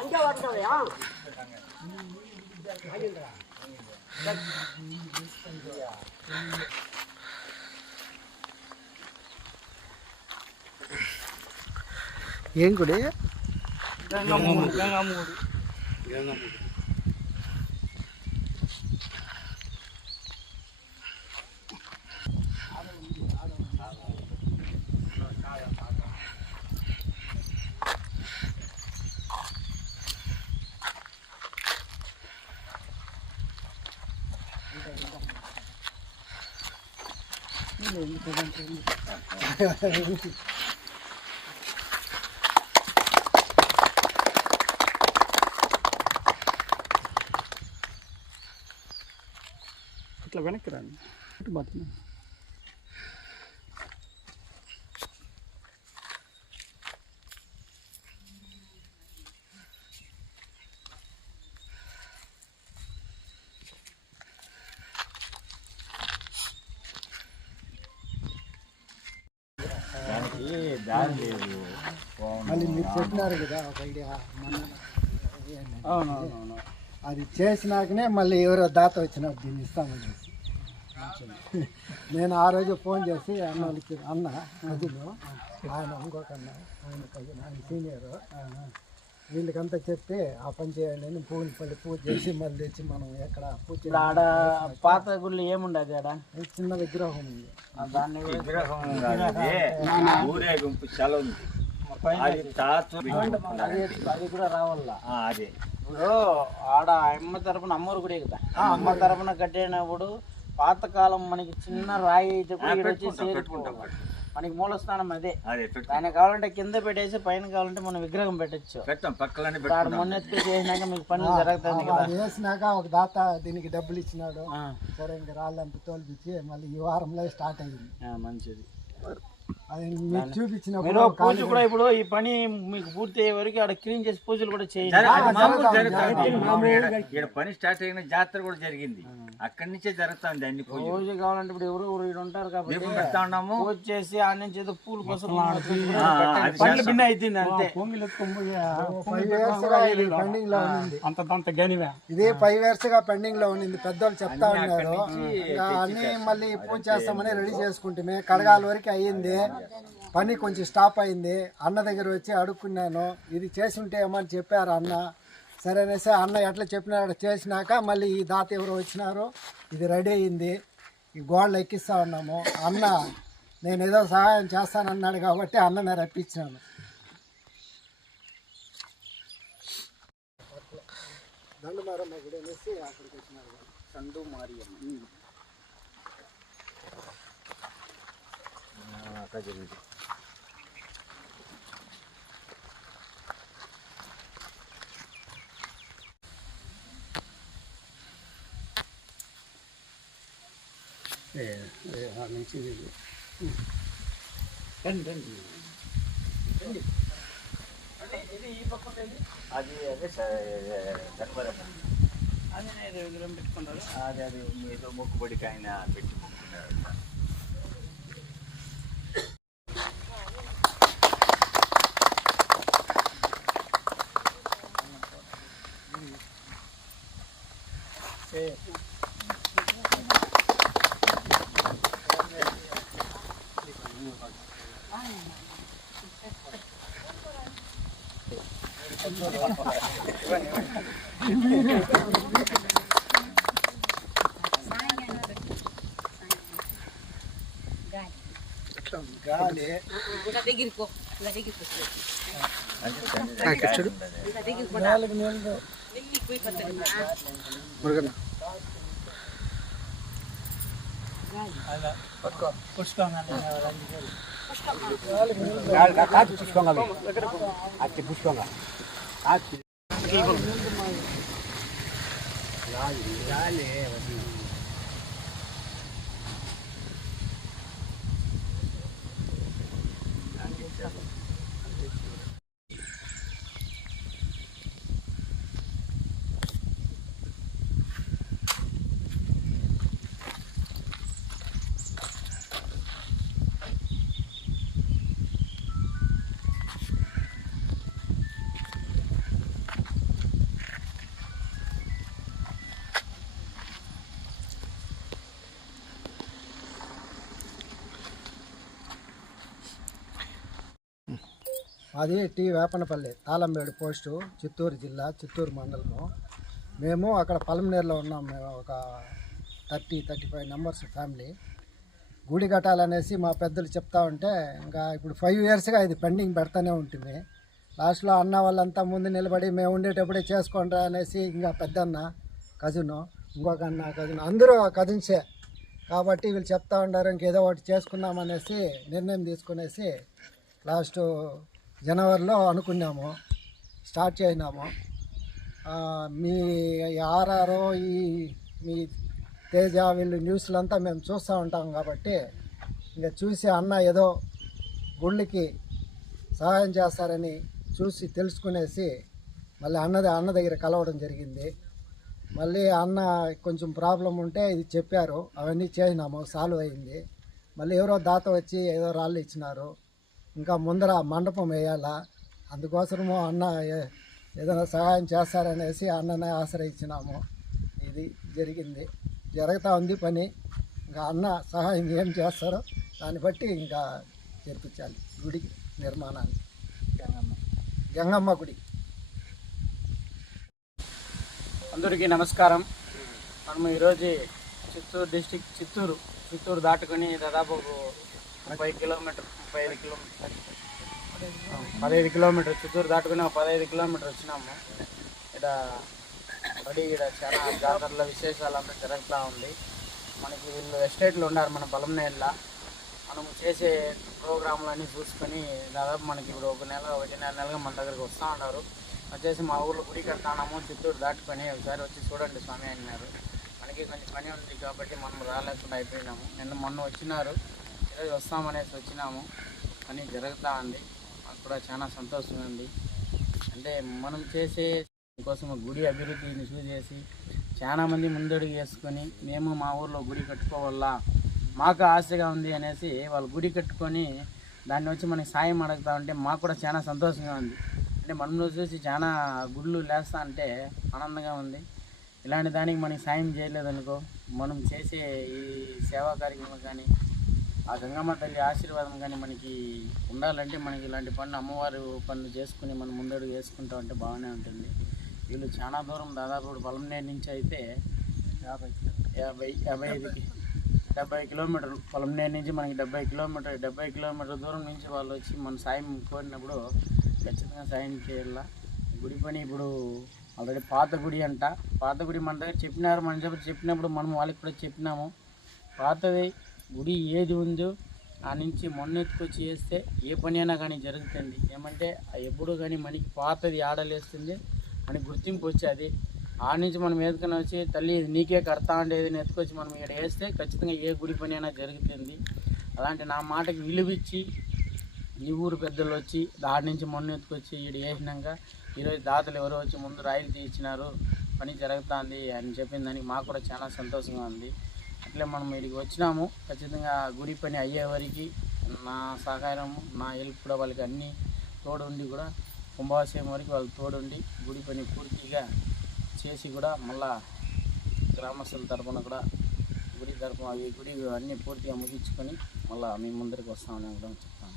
அங்கே வரலையா? ఏం గుడి? గంగమ్మగుడి. ఇట్లా వెనక్కి రండి. ఇటు మాత్రం మళ్ళీ మీరు చెప్పినారు కదా ఒక ఐడియా. అవునవునవును. అది చేసినాకనే మళ్ళీ ఎవరో దాత వచ్చినారు దీన్ని ఇస్తామని చెప్పి. నేను ఆ రోజు ఫోన్ చేసి అన్న వాళ్ళకి అన్న కజిను ఆయన ఇంకొక అన్న ఆయన కజిన్ ఆయన సీనియరు వీళ్ళకంతా చెప్పి ఆ పని చేయండి అని పూలు పూజ చేసి మళ్ళీ తెచ్చి మనం ఎక్కడ పూజ ఆడ పాత గుళ్ళు ఏముండదు ఆడ చిన్న విగ్రహం ఉంది. దాన్ని ఊరేగింపు సెలవు ఉంది. అది కూడా రావాల. అదే ఇప్పుడు ఆడ అమ్మ తరపున అమ్మవారు గుడే కదా, అమ్మ తరపున కట్టినప్పుడు పాతకాలం మనకి చిన్న రాయి మనకి మూలస్థానం అదే. దానికి కావాలంటే కింద పెట్టేసి పైన కావాలంటే మనం విగ్రహం పెట్టచ్చు. మొన్నెత్తుకు చేసినాక మీకు పనులు జరుగుతుంది కదా. వేసినాక ఒక దాత దీనికి డబ్బులు ఇచ్చినాడు. సరే ఇంకా రాళ్ళంతా తోలిపించి మళ్ళీ ఈ వారంలో స్టార్ట్ అయ్యింది. మంచిది. అది మీకు చూపించిన పూజ కూడా ఇప్పుడు ఈ పని మీకు పూర్తి అయ్యే వరకు ఆడ క్లీన్ చేసి పూజలు కూడా చేయాలి. పని స్టార్ట్ అయిన జాతర కూడా జరిగింది. అక్కడి నుంచే జరుగుతుంది అన్ని పూజ కావాలంటే ఇప్పుడు ఎవరు ఉంటారు కాబట్టి పూజ చేసి ఆ నుంచి ఏదో పూలు కోసం భిన్న అవుతుంది అంతే. ఇది 5 years గా పెండింగ్ లో ఉండింది. పెద్దోళ్ళు చెప్తా ఉన్నారు అన్ని మళ్ళీ పూజ చేస్తామని రెడీ చేసుకుంటే కడగాల వరకు అయ్యింది. పని కొంచెం స్టాప్ అయింది. అన్న దగ్గర వచ్చి అడుక్కున్నాను ఇది చేసి ఉంటే ఏమని చెప్పారు అన్న. సరే అనేసి అన్న ఎట్లా చెప్పినాడు చేసినాక మళ్ళీ ఈ దాత ఎవరు వచ్చినారు. ఇది రెడీ అయింది. ఈ గోడలు ఎక్కిస్తా ఉన్నాము. అన్న నేను ఏదో సహాయం చేస్తానన్నాడు కాబట్టి అన్ననే రప్పించినాను. దండుమారమ్మ గుడి అనేసి అక్కడికి వచ్చినారు. సండు మారియమ్మ అది అదే విగ్రహం పెట్టుకుంటారు. అది ఏదో మొక్కుబడికి ఆయన పెట్టి మొక్కున్నారు. గాలి మాది టీ వేపనపల్లి తాళంబేడు పోస్టు, చిత్తూరు జిల్లా, చిత్తూరు మండలము. మేము అక్కడ పలమనేరులో ఉన్నాం. మేము ఒక 35 మెంబర్స్ ఫ్యామిలీ. గుడి కట్టాలనేసి మా పెద్దలు చెప్తా ఉంటే ఇంకా ఇప్పుడు 5 ఇయర్స్గా ఇది పెండింగ్ పెడతానే ఉంటుంది. లాస్ట్లో అన్న వాళ్ళంతా ముందు నిలబడి మేము ఉండేటప్పుడే చేసుకుంటా అనేసి ఇంకా పెద్దన్న కజిను, ఇంకొక అన్న కజిన్, అందరూ కజిన్సే కాబట్టి వీళ్ళు చెప్తా ఉంటారు ఇంకేదో ఒకటి చేసుకుందామనేసి నిర్ణయం తీసుకునేసి లాస్ట్ జనవరిలో అనుకున్నాము, స్టార్ట్ చేసినాము. మీ ఆర్ఆర్ మీ తేజ వీళ్ళు న్యూస్లంతా మేము చూస్తూ ఉంటాం కాబట్టి ఇంకా చూసి అన్న ఏదో గుళ్ళకి సహాయం చేస్తారని చూసి తెలుసుకునేసి మళ్ళీ అన్న దగ్గర కలవడం జరిగింది. మళ్ళీ అన్న కొంచెం ప్రాబ్లం ఉంటే ఇది చెప్పారు, అవన్నీ చేసినాము, సాల్వ్ అయింది. మళ్ళీ ఎవరో దాత వచ్చి ఏదో రాళ్ళు ఇచ్చినారు, ఇంకా ముందర మండపం వేయాలా, అందుకోసము అన్న ఏదైనా సహాయం చేస్తారనేసి అన్ననే ఆశ్రయించినాము. ఇది జరిగింది, జరుగుతూ ఉంది పని. ఇంకా అన్న సహాయం ఏం చేస్తారో దాన్ని బట్టి ఇంకా చేర్పించాలి గుడి నిర్మాణాన్ని. గంగమ్మ గుడి. అందరికీ నమస్కారం. మనం ఈరోజు చిత్తూరు డిస్టిక్ చిత్తూరు దాటుకొని దాదాపు 15 కిలోమీటర్ చిత్తూరు దాటుకుని 15 కిలోమీటర్ వచ్చినాము. ఇక్కడ చాలా జాతరల విశేషాలంతా జరుగుతూ ఉంది. మనకి వీళ్ళు ఎస్టేట్లు ఉన్నారు మన పలమనేరులో. మనం చేసే ప్రోగ్రాంలన్నీ చూసుకొని దాదాపు మనకి ఇప్పుడు 1.5 నెలగా మన దగ్గరికి వస్తూ ఉన్నారు. వచ్చేసి మా ఊళ్ళో గుడి కడతాము, చిత్తూరు దాటుకొని ఒకసారి వచ్చి చూడండి స్వామి అన్నారు. మనకి కొంచెం పని ఉంది కాబట్టి మనం రాలేకుండా అయిపోయినాము. మొన్న వచ్చినారు, ఈరోజు వస్తామనేసి వచ్చినాము. పని జరుగుతూ ఉంది, మాకు కూడా చాలా సంతోషంగా ఉంది. అంటే మనం చేసే కోసం గుడి అభివృద్ధిని చూసేసి చాలామంది ముందడుగు వేసుకొని మేము మా ఊర్లో గుడి కట్టుకోవాలా, మాకు ఆశగా ఉంది అనేసి వాళ్ళు గుడి కట్టుకొని దాన్ని వచ్చి మనకి సాయం అడుగుతా ఉంటే మాకు కూడా చాలా సంతోషంగా ఉంది. అంటే మనలో చూసి చాలా గుళ్ళు లేస్తా అంటే ఆనందంగా ఉంది. ఇలాంటి దానికి మనకి సాయం చేయలేదనుకో, మనం చేసే ఈ సేవా కార్యక్రమం కానీ ఆ గంగమ్మ తల్లి ఆశీర్వాదం కానీ మనకి ఉండాలంటే మనకి ఇలాంటి పనులు అమ్మవారి పనులు చేసుకుని మనం ముందడుగు వేసుకుంటా ఉంటే బాగానే ఉంటుంది. వీళ్ళు చాలా దూరం దాదాపు ఇప్పుడు పలమనేరు నుంచి అయితే 70 కిలోమీటర్లు, పలమనేరు నుంచి మనకి 70 కిలోమీటర్ల దూరం నుంచి వాళ్ళు వచ్చి మన సాయం కోరినప్పుడు ఖచ్చితంగా సాయం చేయాల. గుడి పని ఇప్పుడు ఆల్రెడీ పాత గుడి అంట, పాత గుడి మన దగ్గర చెప్పినారు. మన చెప్పినప్పుడు మనం వాళ్ళకి కూడా చెప్పినాము, పాతది గుడి ఏది ఉందో ఆ నుంచి మొన్న ఎత్తుకొచ్చి వేస్తే ఏ పని అయినా కానీ జరుగుతుంది. ఏమంటే ఎప్పుడు కానీ మనకి పాతది ఆడలేస్తుంది, మనకి గుర్తింపు వచ్చేది. ఆ నుంచి మనం ఎదుకుని వచ్చి తల్లి నీకే కడతా ఉండేది ఎత్తుకొచ్చి మనం ఇక్కడ వేస్తే ఖచ్చితంగా ఏ గుడి పని అయినా జరుగుతుంది. అలాంటి నా మాటకి విలువిచ్చి ఈ ఊరు పెద్దలు వచ్చి దాడి నుంచి మొన్న ఎత్తుకొచ్చి ఇక్కడ వేసినాక ఈరోజు దాతలు ఎవరో వచ్చి ముందు రాయిలు తీయించినారు, పని జరుగుతుంది అని చెప్పిన దానికి మాకు కూడా చాలా సంతోషంగా ఉంది. అట్లే మనం ఇక్కడికి వచ్చినాము. ఖచ్చితంగా గుడి పని అయ్యే వరకు నా సహకారం, నా హెల్ప్ కూడా వాళ్ళకి అన్నీ తోడుండి కూడా కుంభాభిషేకం వరకు వాళ్ళు తోడుండి గుడి పని పూర్తిగా చేసి కూడా మళ్ళా గ్రామస్తుల తరఫున కూడా గుడి తరఫున గుడి అన్నీ పూర్తిగా ముగించుకొని మళ్ళీ మీ ముందరికి వస్తామని కూడా చెప్తాను.